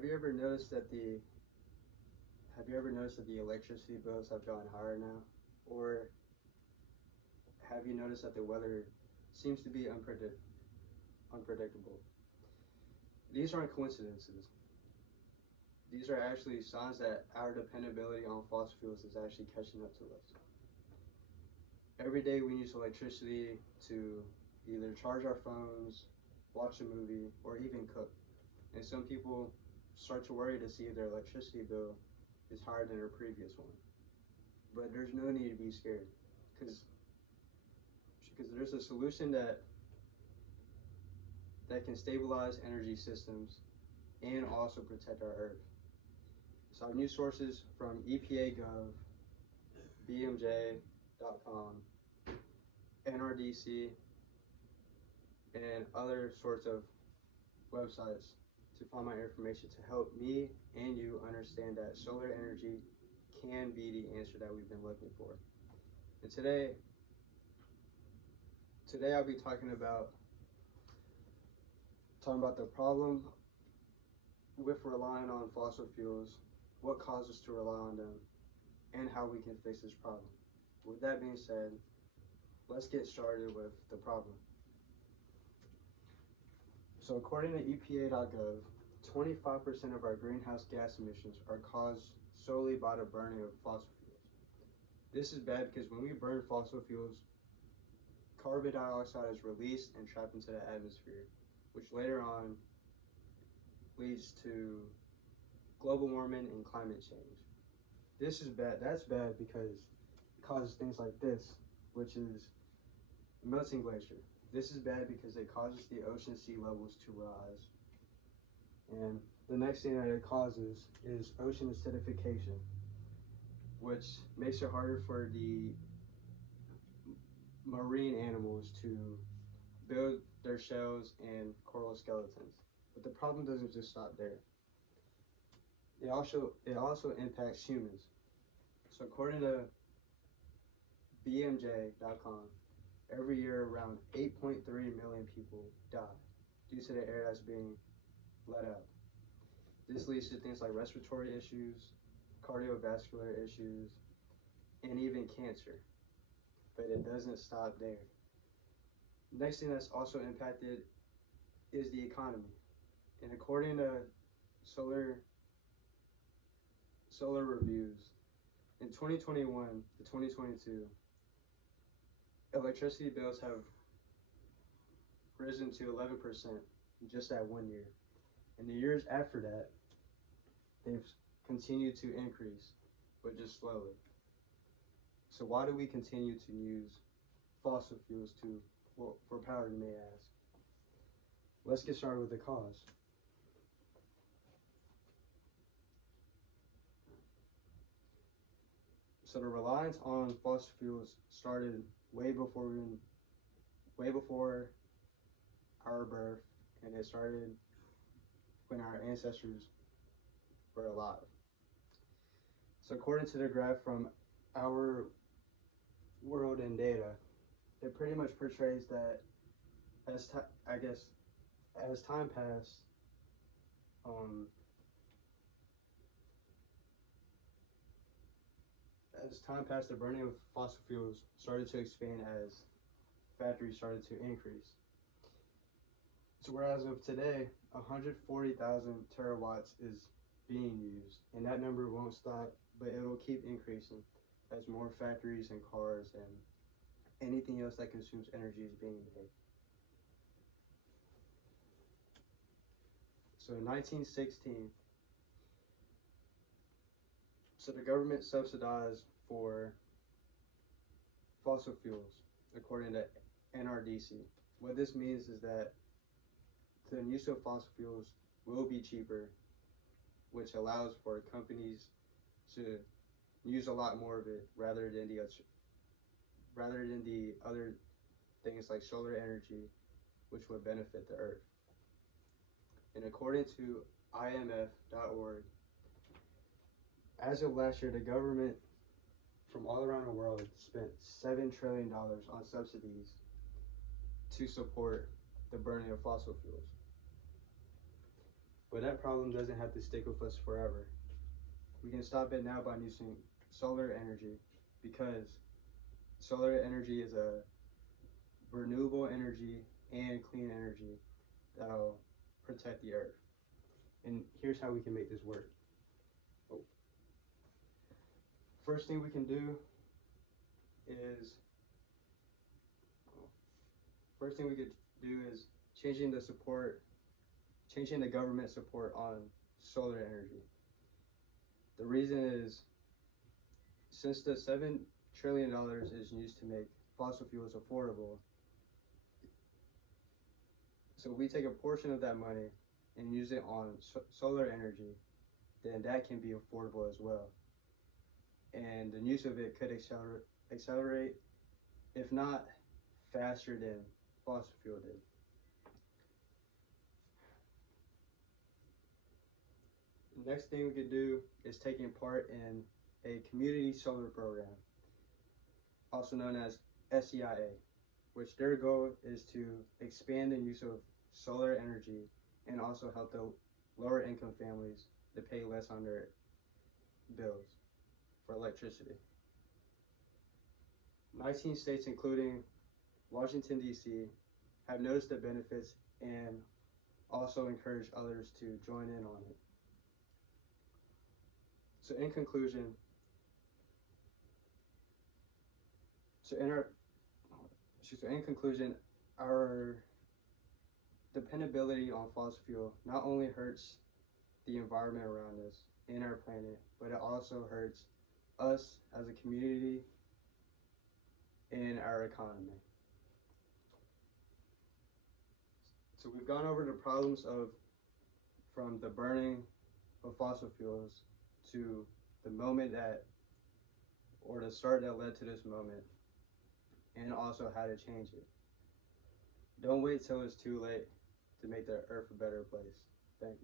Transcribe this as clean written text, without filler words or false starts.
Have you ever noticed that the have you ever noticed that the electricity bills have gone higher now? Or have you noticed that the weather seems to be unpredictable? These aren't coincidences. These are actually signs that our dependability on fossil fuels is actually catching up to us. Every day we use electricity to either charge our phones, watch a movie, or even cook. And some people start to worry to see if their electricity bill is higher than their previous one. But there's no need to be scared because there's a solution that can stabilize energy systems and also protect our Earth. So our news sources from EPA Gov, BMJ.com, NRDC, and other sorts of websites to find my information to help me and you understand that solar energy can be the answer that we've been looking for. And today I'll be talking about the problem with relying on fossil fuels, what causes us to rely on them, and how we can fix this problem. With that being said, let's get started with the problem. So according to EPA.gov, 25% of our greenhouse gas emissions are caused solely by the burning of fossil fuels. This is bad because when we burn fossil fuels, carbon dioxide is released and trapped into the atmosphere, which later on leads to global warming and climate change. This is bad. That's bad because it causes things like this, which is melting glacier. This is bad because it causes the ocean sea levels to rise. And the next thing that it causes is ocean acidification, which makes it harder for the marine animals to build their shells and coral skeletons. But the problem doesn't just stop there. It also impacts humans. So according to BMJ.com, every year around 8.3 million people die due to the air that's being let out. This leads to things like respiratory issues, cardiovascular issues, and even cancer. But it doesn't stop there. Next thing that's also impacted is the economy. And according to solar reviews, in 2021 to 2022, electricity bills have risen to 11% in just that 1 year. And the years after that, they've continued to increase, but just slowly. So why do we continue to use fossil fuels for power, you may ask? Let's get started with the cause. So the reliance on fossil fuels started way before our birth, and it started when our ancestors were alive. So according to the graph from Our World in Data, it pretty much portrays that as time passed, the burning of fossil fuels started to expand as factories started to increase. So whereas of today, 140,000 terawatts is being used, and that number won't stop, but it'll keep increasing as more factories and cars and anything else that consumes energy is being made. So in 1916, so the government subsidized for fossil fuels, according to NRDC. What this means is that the use of fossil fuels will be cheaper, which allows for companies to use a lot more of it rather than the other things like solar energy, which would benefit the Earth. And according to IMF.org, as of last year, the government from all around the world spent $7 trillion on subsidies to support the burning of fossil fuels. But that problem doesn't have to stick with us forever. We can stop it now by using solar energy, because solar energy is a renewable energy and clean energy that'll protect the earth. And here's how we can make this work. First thing we can do is changing the government support on solar energy. The reason is, since the $7 trillion is used to make fossil fuels affordable, so if we take a portion of that money and use it on solar energy, then that can be affordable as well. And the use of it could accelerate, if not faster than fossil fuel did. The next thing we could do is taking part in a community solar program, also known as SEIA, which their goal is to expand the use of solar energy and also help the lower income families to pay less on their bills for electricity. 19 states, including Washington, D.C., have noticed the benefits and also encourage others to join in on it. So in conclusion, our dependability on fossil fuel not only hurts the environment around us and our planet, but it also hurts us as a community and our economy. So we've gone over the problems from the burning of fossil fuels to the start that led to this moment, and also how to change it. Don't wait till it's too late to make the earth a better place.